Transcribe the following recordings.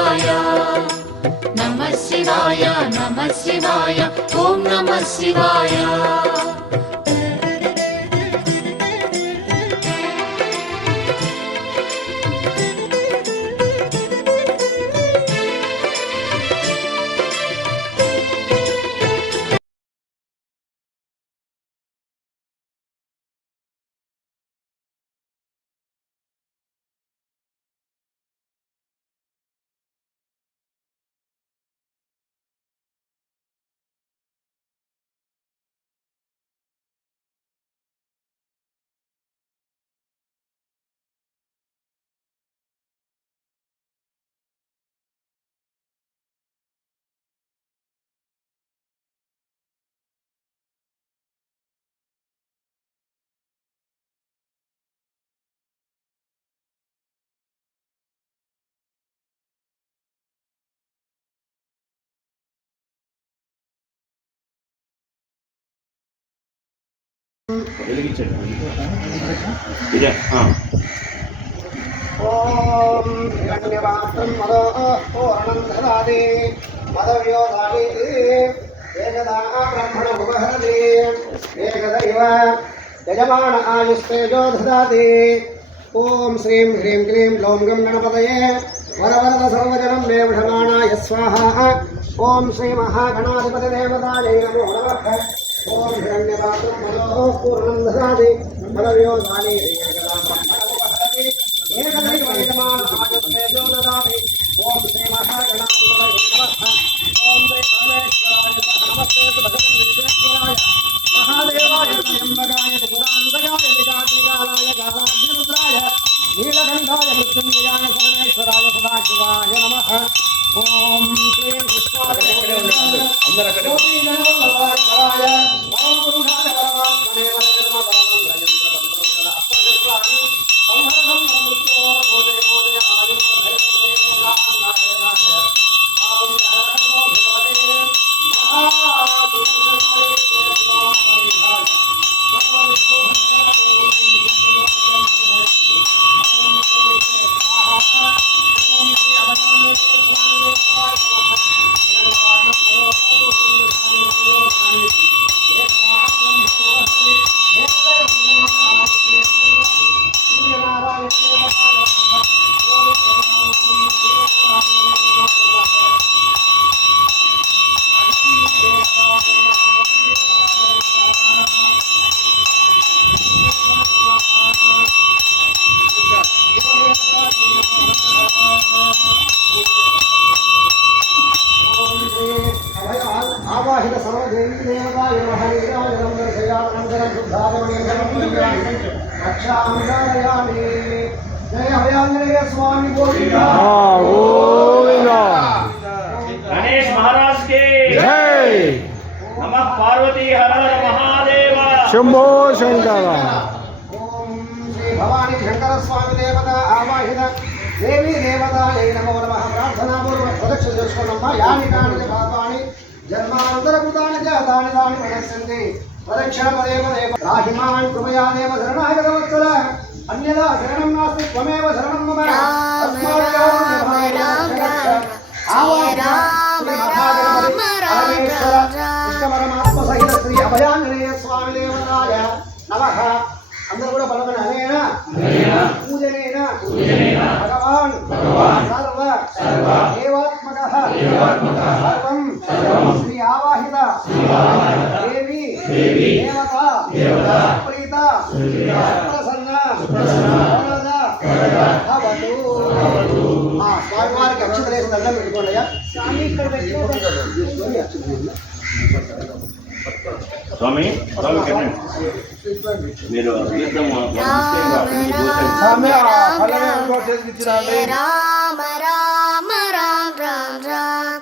शिवाय नमः शिवाय नमः शिवाय ओम नमः शिवाय। ओम धन्यवादं मदो पूर्णंधरादे मदव्योधादे एकदा ब्रह्मण उपहरदे एकदैव यजमान आयुस्तेजो ददाते। ओम श्रीं ह्रीं क्लीं लौं गं गणपतये वरवरद सर्वजनं मे वृषमाणाय स्वाहा। ओम श्री महागणाधिपति देवतायै नमो नमः। ओम हिरण्यपात्रं मदो पूर्णं ददाति मदव्योधादे एकदा ब्रह्मण उपहरदे एकदैव यजमान आयुस्तेजो ददाति। ओम श्री महागणाधिपतये नमः। ओम श्री परमेश्वराय नमस्ते भगवन् विश्वेश्वराय महादेवाय त्र्यंबकाय त्रिपुरान्तकाय निजातिकालाय कालाग्निरुद्राय नीलकण्ठाय मृत्युञ्जयाय परमेश्वराय सदाशिवाय नमः। ओम श्री कृष्णाय गोपीजनवल्लभाय परमपुरुषाय परमात्मने वरदनमपरमं रजन्द्रबन्धोदरअप्पदुष्टानि संहरणं मृत्योर्मोदे मोदे आयुर्भयप्रदेवदानाय ओम नमो भगवते महापुरुषाय देवाय आवाहित सर्वदेवी देवताय नमः। नीराजनं दर्शयामनन्तरं शुद्धागमनेन रक्षामि। जय अभयाञ्जनेय स्वामी गोविंदा गोविंदा। गणेश महाराज के जय। नमः पार्वती हर हर महादेव शंभो शंकर। ओम श्री भवानी शंकर स्वामी देवता आवाहित देवी देवतायै नमो नमः। प्रार्थनापूर्वक प्रदक्षिण दर्शनम् यानि कानि पापानि जन्मान्तरकृतानि च तानि तानि प्रणश्यन्ति। प्रदक्षिण पदे पदे राहिमान् कृपया देव शरणागतवत्सल अन्यदा शरणं नास्ति त्वमेव शरणं मम। परमात्मसहित श्री अभयाञ्जनेय स्वामी देवताय नमः। अंदर కూడా పలకన అనేనా పూజనేనా భగవాన్ సర్వ దేవాత్మకః సర్వం శ్రీ ఆవాహిత దేవి దేవత ప్రీత ప్రసన్న వరద భవతు। స్వామి వారికి అక్షతలు వేసి దండం పెట్టుకోండి అయ్యా। స్వామి ఇక్కడ పెట్టుకోండి स्वामी स्वामी कहते मेरे राम राम राम राम राम।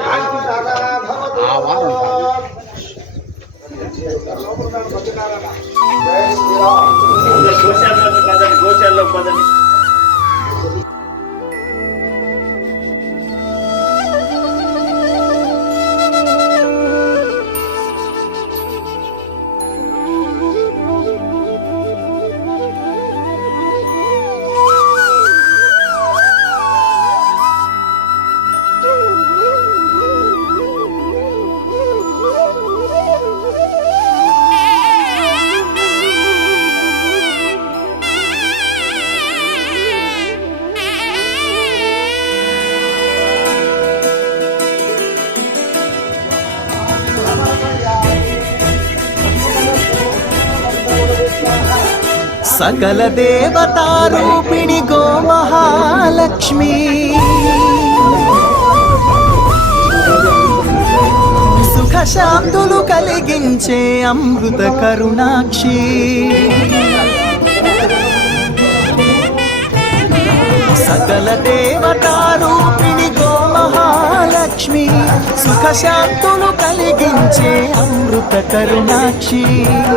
Gracias. గోశాలలో పదండి. సకల దేవతారూపిణి గో మహాలక్ష్మి సుఖ శాంతులు కలిగించే అమృత కరుణాక్షి సకల దేవతారూపిణి గో మహాలక్ష్మి సుఖ శాంతులు కలిగించే అమృత కరుణాక్షి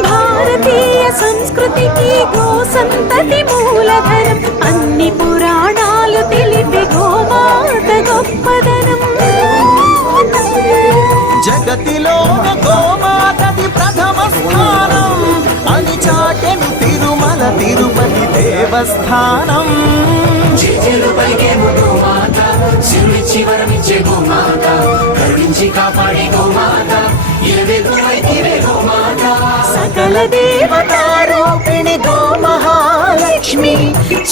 భారతీయ సంస్కృతికి గో సంతతి మూలధనం అన్ని పురాణాలు తెలిపే గోమాత గొప్పదనం జగతిలోన గోమాతది ప్రథమ స్థానం అని చాటెను తిరుమల తిరుపతి దేవస్థానం గోమాత శివుడిచ్చి వరమిచ్చే గోమాత కరుణించి కాపాడే గోమాత గోమాత సకల దేవతారూపిణి గో మహాలక్ష్మి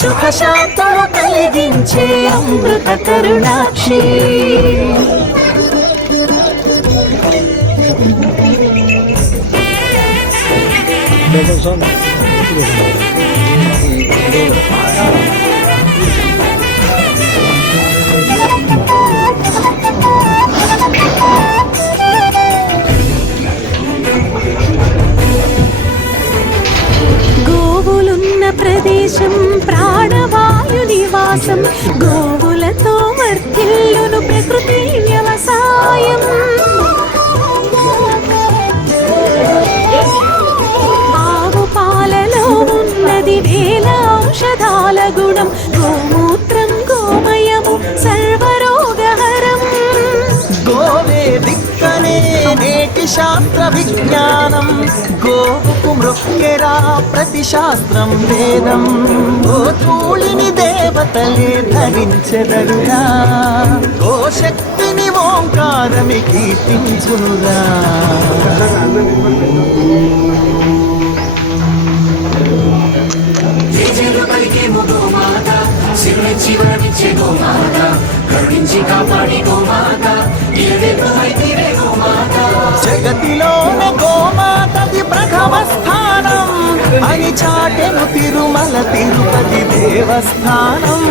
సుఖ శాంతులు కలిగించే అమృత కరుణాక్షి గోవులున్న ప్రదేశం ప్రాణవాయు నివాసం గోవులతో వర్ధిల్లును ప్రకృతి వ్యవసాయం ఆవు పాలలో ఉన్నది వేల ఔషధాల గుణం గోమూత్రం గోమయము సర్వరోగహరం గోవే దిక్కనే నేటి శాస్త్ర విజ్ఞానం గోవుకు మృక్కెరా ప్రతి శాస్త్రం వేదం గోధూళిని దేవతలే ధరించెదరురా గోశక్తిని ఓంకారమి కీర్తించునురా గోమాత శివుడిచ్చి వరమిచ్చే గోమాత కరుణించి కాపాడే గోమాత గోమాత జగతిలోన గోమాతది ప్రథమ స్థానం అని చాటెను తిరుమల తిరుపతి దేవస్థానం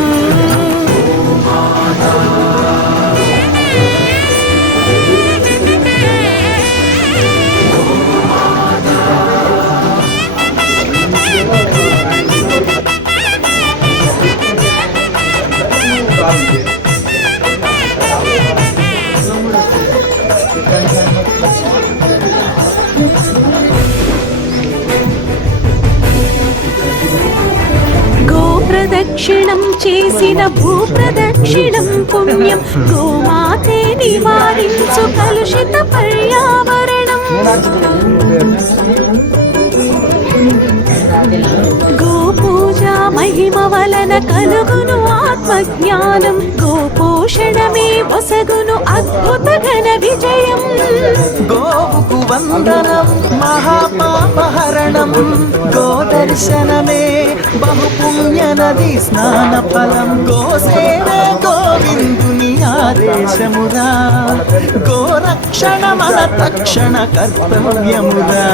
ప్రదక్షిణం చేసిన భూప్రదక్షిణం పుణ్యం గోమాతే నివారించు కలుషిత పర్యావరణం గోపూజ మహిమ వలన కలుగును ఆత్మజ్ఞానం గోపోషణమే వసగును అద్భుత ఘన విజయం గోవుకు వందనం మహాపాపహరణం గోదర్శనమే బహుపుణ్య నది స్నాన ఫలం గోసేవే గోవిందుని ఆదేశమురా గోరక్షణ మన తక్షణ కర్తవ్యమురా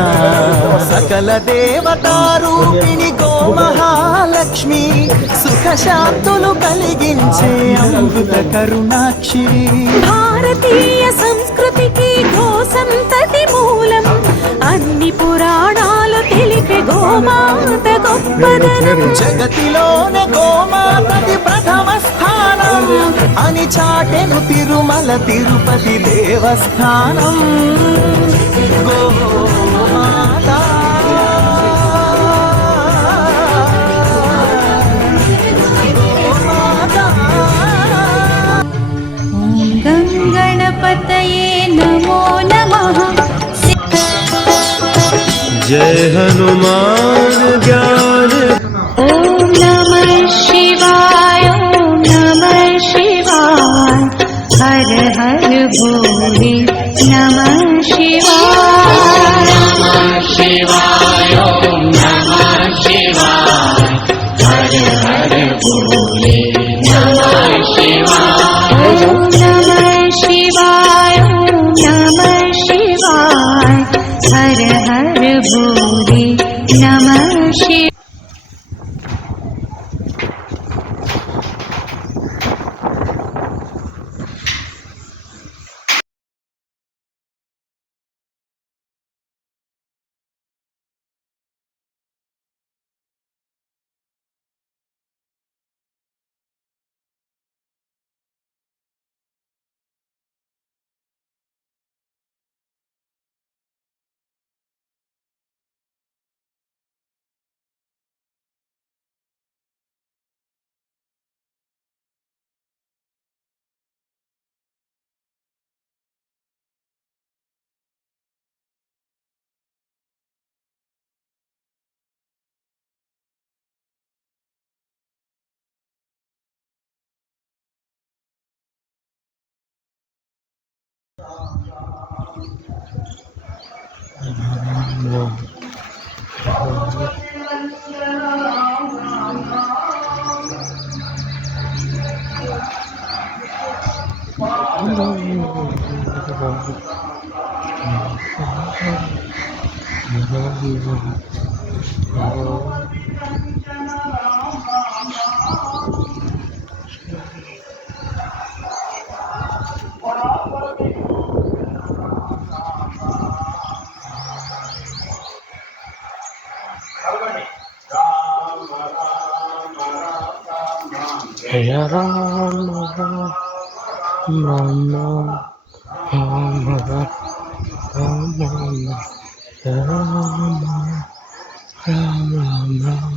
సకల దేవతారూపిణి గో మహాలక్ష్మి సుఖ శాంతులు కలిగించే అమృత కరుణాక్షి భారతీయ సంస్కృతికి గో సంతతి మూలం అన్ని పురాణాలు తెలిపే గోమాత గొప్పదనం జగతిలోనే గోమాతది ప్రథమ స్థానం అని చాటెను తిరుమల తిరుపతి దేవస్థానం. గోమాతా गणपतये नमो नमः. जय हनुमान ज्ञान ॐ नमः शिवाय ॐ नमः शिवाय हर हर भोले नमः शिवाय नमः शिवाय ॐ नमः शिवाय हर हर भोले नमः शिवाय ॐ नमः शिवाय ॐ नमः शिवाय हर हर भोले नमः शिवाय. जय राम राम राम राम राम राम राम राम राम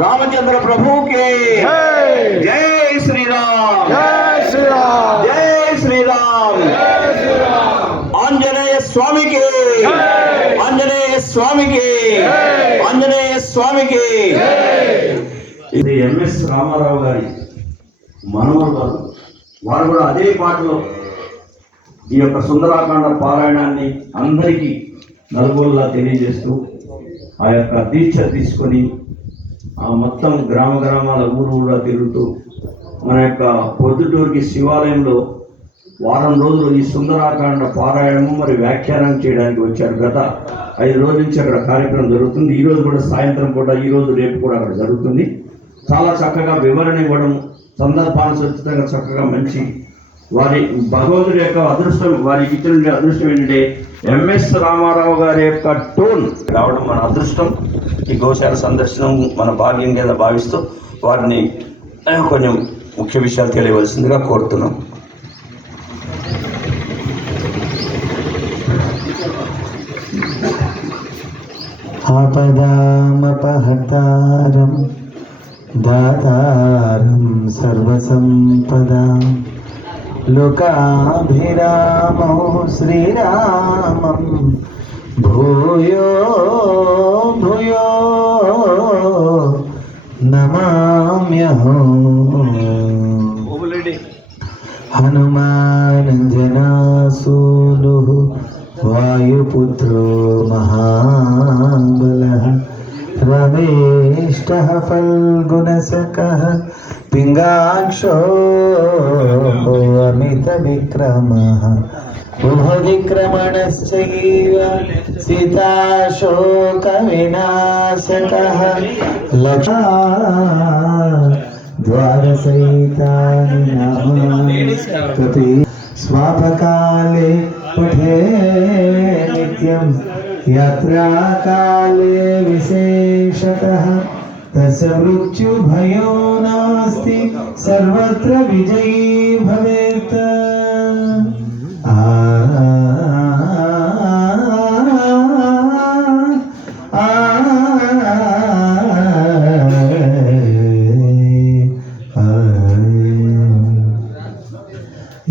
रामचंद्र प्रभु के जय श्री राम, जय श्री राम, जय श्री राम, आंजनेय स्वामी के, आंजनेय स्वामी के, आंजनेय स्वामी के. ఇది ఎంఎస్ రామారావు గారి మనవరు గారు. వారు కూడా అదే పాటలో ఈ యొక్క సుందరాకాండ పారాయణాన్ని అందరికీ నలుగురులా తెలియజేస్తూ ఆ యొక్క దీక్ష తీసుకొని ఆ మొత్తం గ్రామ గ్రామాల ఊరుగా తిరుగుతూ మన యొక్క పొద్దుటూరుకి శివాలయంలో వారం రోజులు ఈ సుందరాకాండ పారాయణము మరి వ్యాఖ్యానం చేయడానికి వచ్చారు. గత 5 రోజుల నుంచి అక్కడ కార్యక్రమం జరుగుతుంది. ఈరోజు కూడా సాయంత్రం పూట, ఈరోజు రేపు కూడా అక్కడ జరుగుతుంది. చాలా చక్కగా వివరణ ఇవ్వడం, సందర్భానుసరితంగా చక్కగా మంచి వారి భగవంతుడి యొక్క అదృష్టం, వారికి ఇచ్చిన అదృష్టం ఏంటంటే ఎంఎస్ రామారావు గారి యొక్క టోన్ రావడం మన అదృష్టం. ఈ గోశాల సందర్శనం మన భాగ్యం కింద భావిస్తూ వారిని కొంచెం ముఖ్య విషయాలు తెలియవలసిందిగా కోరుతున్నాం. ఆపదామపహర్తారం దాతారం సర్వసంపదాం లోకాభిరామో శ్రీరామం భూయో భూయో నమామ్యహం. హనుమానంజనాసూను వాయుపుత్రో మహాబలః रमेष्टः फल्गुणसखः पिङ्गाक्षो अमितविक्रमः उभविक्रमणश्चैव सीताशोकविनाशकः लक्षा द्वारसहितानि नामानि तपि स्वापकाले पठे नित्यं यात्राकाले विशेषतः तस्य मृत्युभयो नास्ति सर्वत्र विजयी भवेत्।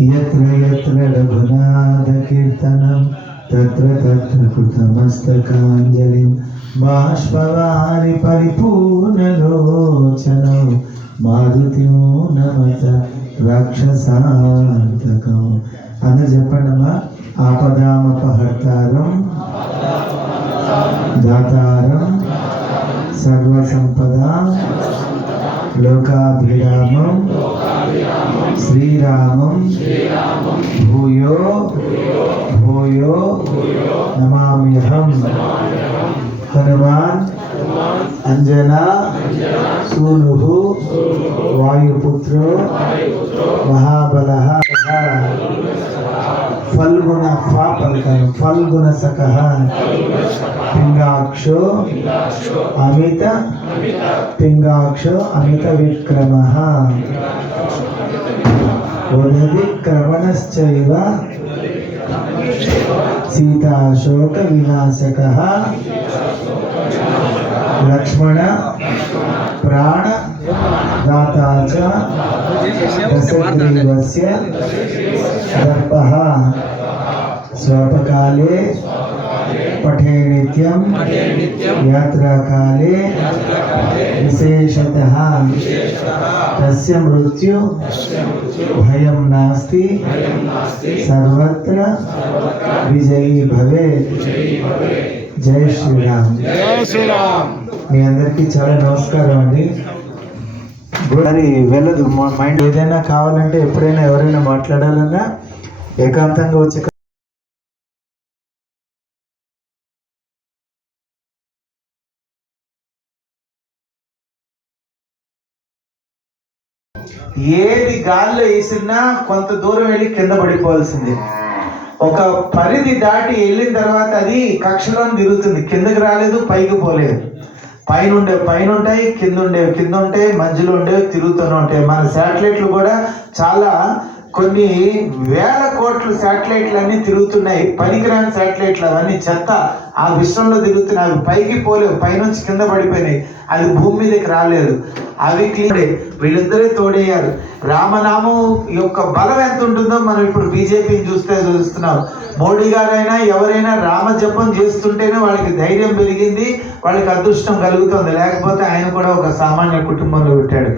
यत्र यत्र रघुनाथकीर्तनं तत्र तत्र कृतमस्तकाञ्जलिं बाष्पवारि परिपूर्णलोचनौ मारुतिं नमत राक्षसान्तकौ। అన్న చెప్పండమ్మా. ఆపదామపహర్తారం దాతారం సర్వసంపద లోకాభిరామం శ్రీరామం భూయో భూయో నమామ్యహం. హనుమాన్ అంజనా సూనుః వాయుపుత్రో మహాబలః ఫల్గుణ సఖః పింగాక్షో అమిత విక్రమః ఉదవిక్రమణశ్చైవ సీతాశోక వినాశకః లక్ష్మణ ప్రాణ దాతా చ దశగ్రీవస్య దర్పః స్వల్పకాలే పఠే నిత్యం యాత్రాకాలే విశేషతః తస్య మృత్యు భయం నాస్తి సర్వత్ర విజయీ భవేత్. జై శ్రీరామ్. మీ అందరికీ చాలా నమస్కారం అండి. మరి వెళ్ళదు మా మైండ్. ఏదైనా కావాలంటే ఎప్పుడైనా ఎవరైనా మాట్లాడాలన్నా ఏకాంతంగా వచ్చి ఏది గాల్లో వేసినా కొంత దూరం వెళ్ళి కింద పడిపోవాల్సిందే. ఒక పరిధి దాటి వెళ్ళిన తర్వాత అది కక్షలో తిరుగుతుంది. కిందకి రాలేదు, పైకి పోలేదు. పైన ఉంటాయి, కింద ఉంటాయి, మధ్యలో ఉండేవి తిరుగుతూనే ఉంటాయి. మన శాటిలైట్లు కూడా చాలా కొన్ని వేల కోట్ల శాటిలైట్లు అన్నీ తిరుగుతున్నాయి. పనికిరాని శాటిలైట్లు అవన్నీ చెత్త ఆ విశ్వంలో తిరుగుతున్నాయి. అవి పైకి పోలేవు, పైనుంచి కింద పడిపోయినాయి. అది భూమి మీదకి రాలేదు. అవి క్లీన్. వీళ్ళిద్దరే తోడయ్యారు. రామనామం యొక్క బలం ఎంత ఉంటుందో మనం ఇప్పుడు బీజేపీని చూస్తున్నాం. మోడీ గారైనా ఎవరైనా రామ జపం చేస్తుంటేనే వాళ్ళకి ధైర్యం పెరిగింది, వాళ్ళకి అదృష్టం కలుగుతుంది. లేకపోతే ఆయన కూడా ఒక సామాన్య కుటుంబంలో పుట్టాడు.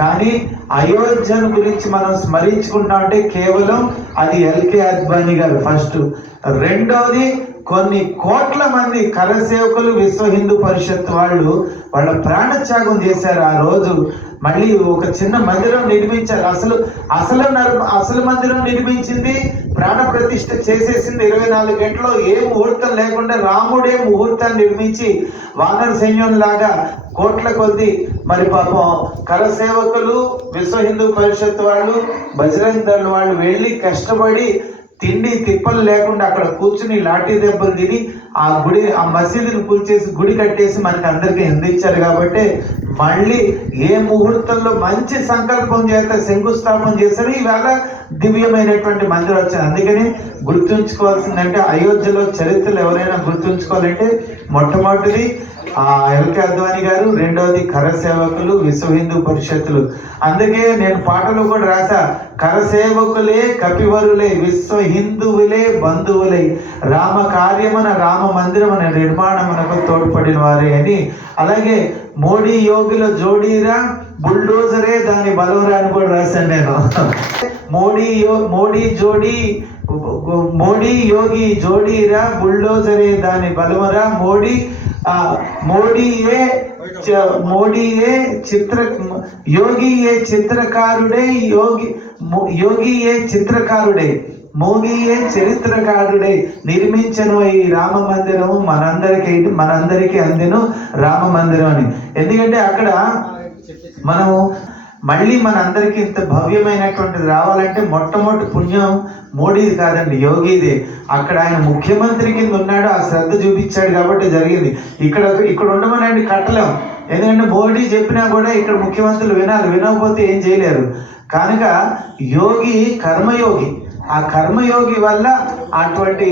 కానీ అయోధ్యను గురించి మనం స్మరించుకుంటా అంటే కేవలం అది ఎల్కే అద్వానీ గారు ఫస్ట్. రెండవది కొన్ని కోట్ల మంది కరసేవకులు విశ్వ హిందూ పరిషత్ వాళ్ళు వాళ్ళ ప్రాణత్యాగం చేశారు. ఆ రోజు మళ్ళీ ఒక చిన్న మందిరం నిర్మించారు. అసలు మందిరం నిర్మించింది, ప్రాణ ప్రతిష్ఠ చేసేసింది 24 గంటల్లో. ఏ ముహూర్తం లేకుండా రాముడే ముహూర్తాన్ని నిర్మించి వానర సైన్యం లాగా కోట్ల కొద్ది మరి పాపం కరసేవకులు విశ్వ హిందూ పరిషత్ వాళ్ళు బజరంగ్ దళ్ వాళ్ళు వెళ్ళి కష్టపడి తిండి తిప్పలు లేకుండా అక్కడ కూర్చుని లాఠీ దెబ్బలు తిని ఆ మసీదుని కూల్చేసి గుడి కట్టేసి మనకి అందరికీ అందించారు. కాబట్టి మళ్ళీ ఏ ముహూర్తంలో మంచి సంకల్పం చేత శంకుస్థాపన చేశారు. ఈవేళ దివ్యమైనటువంటి మందిరం వచ్చింది. అందుకని గుర్తుంచుకోవాల్సిందంటే అయోధ్యలో చరిత్రలు ఎవరైనా గుర్తుంచుకోవాలంటే మొట్టమొదటిది ఎల్కే అద్వానీ గారు, రెండవది కరసేవకులు విశ్వ హిందూ పరిషత్తులు. అందుకే నేను పాటలు కూడా రాసా, కరసేవకులే కపివరులే విశ్వ హిందువులే బంధువులే రామ కార్యమున రామ మందిరమున నిర్మాణమునకు తోడ్పడిన వారే అని. అలాగే మోడీ యోగిలో జోడీరా బుల్డోజరే దాని బలవరా అని కూడా రాశాను నేను. మోడీ యోగి జోడీరా బుల్డోజరే దాని బలవరా మోడీ ఏ యోగి ఏ చిత్రకారుడే యోగి ఏ చిత్రకారుడే మోగి ఏ చరిత్రకారుడే నిర్మించను ఈ రామ మందిరము మనందరికీ అందెను రామ మందిరం అని. ఎందుకంటే అక్కడ మనము మళ్ళీ మనందరికీ ఇంత భవ్యమైనటువంటిది రావాలంటే మొట్టమొదటి పుణ్యం మోడీది కాదండి, యోగిదే. అక్కడ ఆయన ముఖ్యమంత్రి కింద ఉన్నాడు, ఆ శ్రద్ధ చూపించాడు కాబట్టి జరిగింది. ఇక్కడ ఉండమనండి కట్టలేం, ఎందుకంటే మోడీ చెప్పినా కూడా ఇక్కడ ముఖ్యమంత్రులు వినకపోతే ఏం చేయలేరు. కనుక యోగి కర్మయోగి, ఆ కర్మయోగి వల్ల అటువంటి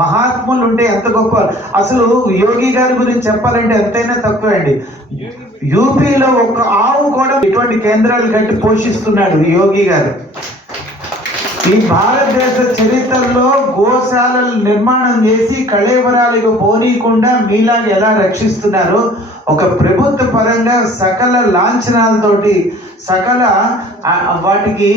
మహాత్ములు ఉంటే ఎంత గొప్ప. అసలు యోగి గారి గురించి చెప్పాలంటే ఎంతైనా తక్కువ అండి. యూపీలో ఒక ఆవు కూడా ఇటువంటి కేంద్రాలు కట్టి పోషిస్తున్నాడు యోగి గారు. ఈ భారతదేశ చరిత్రలో గోశాలలు నిర్మాణం చేసి కళేబరాలకు పోనీయకుండా మీలాగా ఎలా రక్షిస్తున్నారో, ఒక ప్రభుత్వ పరంగా సకల లాంఛనాలతోటి సకల వాటికి